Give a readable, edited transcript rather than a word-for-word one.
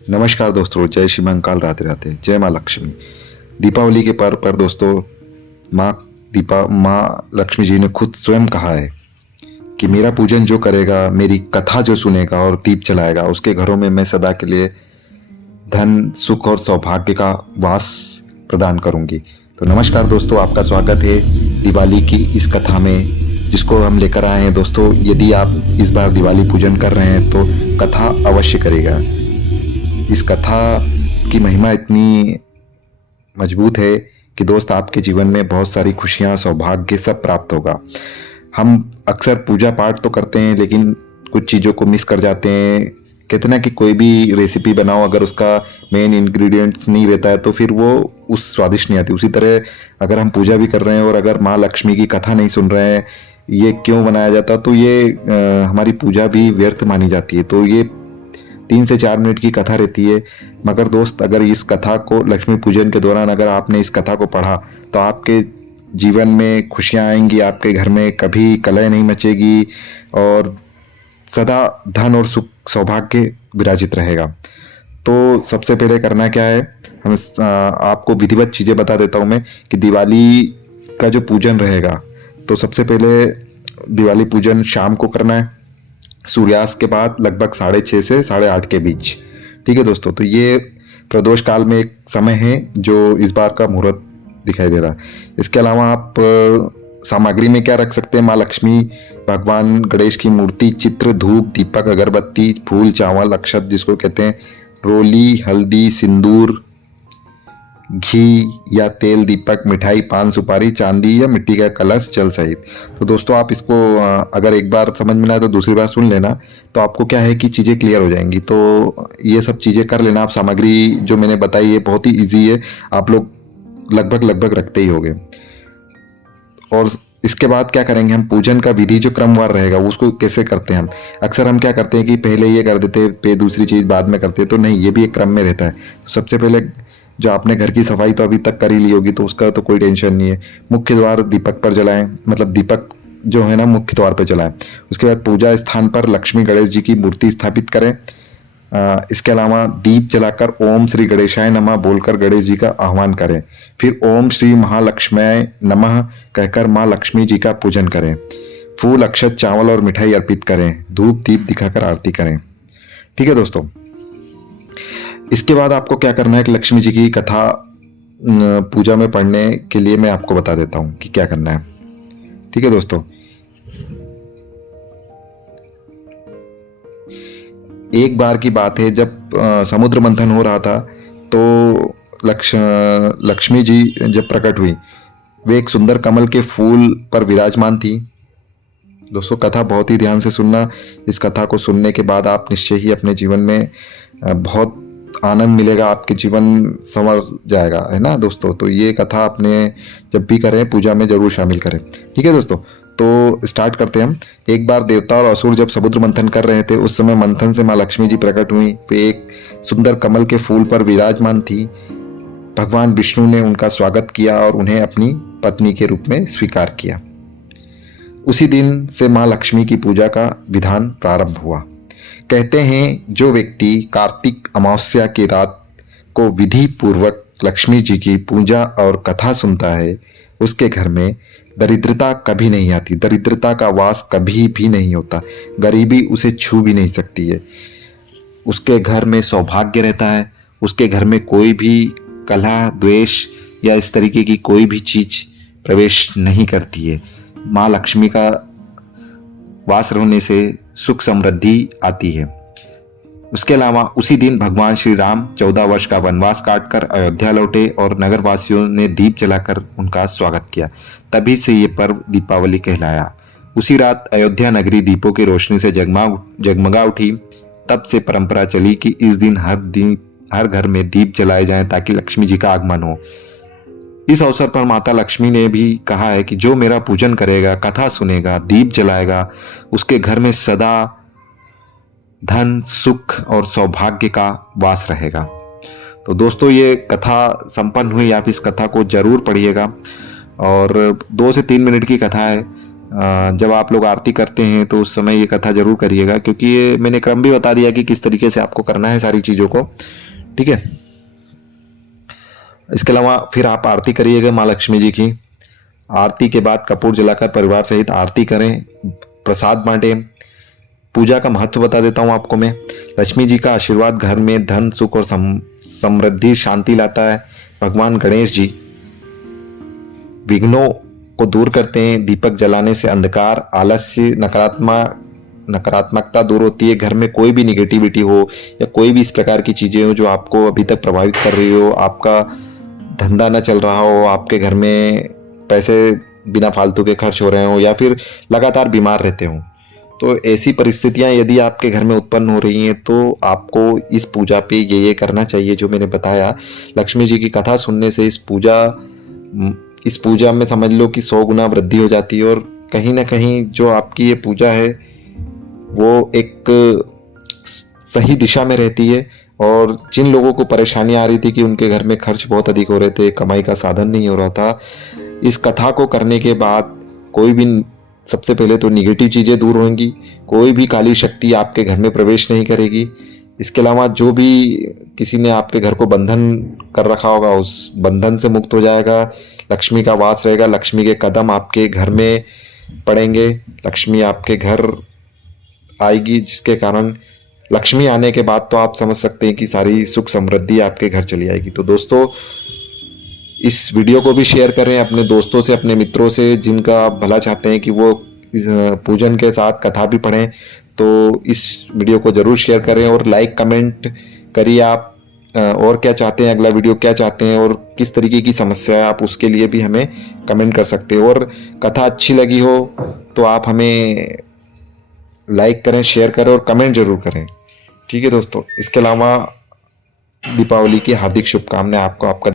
नमस्कार दोस्तों, जय श्री महाकाल, राधे राधे, जय माँ लक्ष्मी। दीपावली के पर्व पर दोस्तों माँ लक्ष्मी जी ने खुद स्वयं कहा है कि मेरा पूजन जो करेगा, मेरी कथा जो सुनेगा और दीप जलाएगा, उसके घरों में मैं सदा के लिए धन, सुख और सौभाग्य का वास प्रदान करूंगी। तो नमस्कार दोस्तों, आपका स्वागत है दिवाली की इस कथा में, जिसको हम लेकर आए हैं। दोस्तों, यदि आप इस बार दिवाली पूजन कर रहे हैं तो कथा अवश्य करेगा। इस कथा की महिमा इतनी मजबूत है कि दोस्त आपके जीवन में बहुत सारी खुशियां, सौभाग्य सब प्राप्त होगा। हम अक्सर पूजा पाठ तो करते हैं, लेकिन कुछ चीज़ों को मिस कर जाते हैं। कहते ना कि कोई भी रेसिपी बनाओ, अगर उसका मेन इंग्रेडिएंट्स नहीं रहता है तो फिर वो उस स्वादिष्ट नहीं आती। उसी तरह अगर हम पूजा भी कर रहे हैं और अगर माँ लक्ष्मी की कथा नहीं सुन रहे हैं, ये क्यों बनाया जाता, तो ये हमारी पूजा भी व्यर्थ मानी जाती है। तो ये 3 से 4 मिनट की कथा रहती है। मगर दोस्त, अगर इस कथा को लक्ष्मी पूजन के दौरान अगर आपने इस कथा को पढ़ा तो आपके जीवन में खुशियां आएंगी, आपके घर में कभी कलह नहीं मचेगी और सदा धन और सुख सौभाग्य विराजित रहेगा। तो सबसे पहले करना क्या है, आपको विधिवत चीज़ें बता देता हूँ मैं कि दिवाली का जो पूजन रहेगा, तो सबसे पहले दिवाली पूजन शाम को करना है, सूर्यास्त के बाद लगभग 6:30 से 8:30 के बीच। ठीक है दोस्तों, तो ये प्रदोष काल में एक समय है जो इस बार का मुहूर्त दिखाई दे रहा है। इसके अलावा आप सामग्री में क्या रख सकते हैं, माँ लक्ष्मी, भगवान गणेश की मूर्ति, चित्र, धूप, दीपक, अगरबत्ती, फूल, चावल, अक्षत जिसको कहते हैं, रोली, हल्दी, सिंदूर, घी या तेल, दीपक, मिठाई, पान, सुपारी, चांदी या मिट्टी का कलश, जल सहित। तो दोस्तों, आप इसको अगर एक बार समझ में ना आए तो दूसरी बार सुन लेना, तो आपको क्या है कि चीज़ें क्लियर हो जाएंगी। तो ये सब चीज़ें कर लेना आप। सामग्री जो मैंने बताई है बहुत ही ईजी है, आप लोग लगभग रखते ही होंगे। और इसके बाद क्या करेंगे, हम पूजन का विधि जो क्रमवार रहेगा उसको कैसे करते हैं। हम अक्सर हम क्या करते हैं कि पहले ये कर देते हैं, फिर दूसरी चीज़ बाद में करते हैं, तो नहीं, ये भी एक क्रम में रहता है। तो सबसे पहले जो आपने घर की सफाई तो अभी तक कर ही ली होगी, तो उसका तो कोई टेंशन नहीं है। मुख्य द्वार दीपक पर जलाएं, मतलब दीपक जो है ना मुख्य द्वार पर जलाएं। उसके बाद पूजा स्थान पर लक्ष्मी गणेश जी की मूर्ति स्थापित करें। इसके अलावा दीप जलाकर ओम श्री गणेशाय नमः बोलकर गणेश जी का आह्वान करें। फिर ओम श्री महालक्ष्म्याय नमः कहकर माँ लक्ष्मी जी का पूजन करें। फूल, अक्षत, चावल और मिठाई अर्पित करें। धूप दीप दिखाकर आरती करें। ठीक है दोस्तों, इसके बाद आपको क्या करना है कि लक्ष्मी जी की कथा पूजा में पढ़ने के लिए मैं आपको बता देता हूँ कि क्या करना है। ठीक है दोस्तों, एक बार की बात है, जब समुद्र मंथन हो रहा था तो लक्ष्मी जी जब प्रकट हुई, वे एक सुंदर कमल के फूल पर विराजमान थी। दोस्तों, कथा बहुत ही ध्यान से सुनना। इस कथा को सुनने के बाद आप निश्चय ही अपने जीवन में बहुत आनंद मिलेगा, आपके जीवन संवर जाएगा, है ना दोस्तों। तो ये कथा आपने जब भी करें पूजा में जरूर शामिल करें। ठीक है दोस्तों, तो स्टार्ट करते हैं हम। एक बार देवता और असुर जब समुद्र मंथन कर रहे थे, उस समय मंथन से माँ लक्ष्मी जी प्रकट हुई। वे एक सुंदर कमल के फूल पर विराजमान थी। भगवान विष्णु ने उनका स्वागत किया और उन्हें अपनी पत्नी के रूप में स्वीकार किया। उसी दिन से माँ लक्ष्मी की पूजा का विधान प्रारंभ हुआ। कहते हैं, जो व्यक्ति कार्तिक अमावस्या की रात को विधि पूर्वक लक्ष्मी जी की पूजा और कथा सुनता है, उसके घर में दरिद्रता कभी नहीं आती, दरिद्रता का वास कभी भी नहीं होता, गरीबी उसे छू भी नहीं सकती है। उसके घर में सौभाग्य रहता है, उसके घर में कोई भी कलह, द्वेष या इस तरीके की कोई भी चीज प्रवेश नहीं करती है। माँ लक्ष्मी का वास रहने से सुख समृद्धि आती है। उसके अलावा उसी दिन भगवान श्री राम 14 वर्ष का वनवास काटकर अयोध्या लौटे और नगरवासियों ने दीप जलाकर उनका स्वागत किया। तभी से ये पर्व दीपावली कहलाया। उसी रात अयोध्या नगरी दीपों की रोशनी से जगमगा उठी। तब से परंपरा चली कि इस दिन हर घर में दीप जलाए जाएं ताकि लक्ष्मी जी का आगमन हो। इस अवसर पर माता लक्ष्मी ने भी कहा है कि जो मेरा पूजन करेगा, कथा सुनेगा, दीप जलाएगा, उसके घर में सदा धन, सुख और सौभाग्य का वास रहेगा। तो दोस्तों, ये कथा संपन्न हुई। आप इस कथा को जरूर पढ़िएगा और 2 से 3 मिनट की कथा है। जब आप लोग आरती करते हैं तो उस समय ये कथा जरूर करिएगा, क्योंकि ये मैंने क्रम भी बता दिया कि किस तरीके से आपको करना है सारी चीज़ों को। ठीक है। इसके अलावा फिर आप आरती करिएगा माँ लक्ष्मी जी की। आरती के बाद कपूर जलाकर परिवार सहित आरती करें, प्रसाद बांटें। पूजा का महत्व बता देता हूँ आपको मैं। लक्ष्मी जी का आशीर्वाद घर में धन, सुख और समृद्धि, शांति लाता है। भगवान गणेश जी विघ्नों को दूर करते हैं। दीपक जलाने से अंधकार, आलस्य, नकारात्मकता दूर होती है। घर में कोई भी निगेटिविटी हो या कोई भी इस प्रकार की चीजें हो जो आपको अभी तक प्रभावित कर रही हो, आपका धंधा न चल रहा हो, आपके घर में पैसे बिना फालतू के खर्च हो रहे हो, या फिर लगातार बीमार रहते हो, तो ऐसी परिस्थितियां यदि आपके घर में उत्पन्न हो रही हैं तो आपको इस पूजा पे ये करना चाहिए जो मैंने बताया। लक्ष्मी जी की कथा सुनने से इस पूजा में समझ लो कि 100 गुना वृद्धि हो जाती है, और कहीं ना कहीं जो आपकी ये पूजा है वो एक सही दिशा में रहती है। और जिन लोगों को परेशानियां आ रही थी कि उनके घर में खर्च बहुत अधिक हो रहे थे, कमाई का साधन नहीं हो रहा था, इस कथा को करने के बाद कोई भी, सबसे पहले तो निगेटिव चीज़ें दूर होंगी, कोई भी काली शक्ति आपके घर में प्रवेश नहीं करेगी। इसके अलावा जो भी किसी ने आपके घर को बंधन कर रखा होगा उस बंधन से मुक्त हो जाएगा। लक्ष्मी का वास रहेगा, लक्ष्मी के कदम आपके घर में पड़ेंगे, लक्ष्मी आपके घर आएगी, जिसके कारण लक्ष्मी आने के बाद तो आप समझ सकते हैं कि सारी सुख समृद्धि आपके घर चली आएगी। तो दोस्तों, इस वीडियो को भी शेयर करें अपने दोस्तों से, अपने मित्रों से, जिनका आप भला चाहते हैं कि वो इस पूजन के साथ कथा भी पढ़ें। तो इस वीडियो को जरूर शेयर करें और लाइक कमेंट करिए आप, और क्या चाहते हैं, अगला वीडियो क्या चाहते हैं और किस तरीके की समस्या है, आप उसके लिए भी हमें कमेंट कर सकते हो। और कथा अच्छी लगी हो तो आप हमें लाइक करें, शेयर करें और कमेंट जरूर करें। ठीक है दोस्तों, इसके अलावा दीपावली की हार्दिक शुभकामनाएं आपको। आपका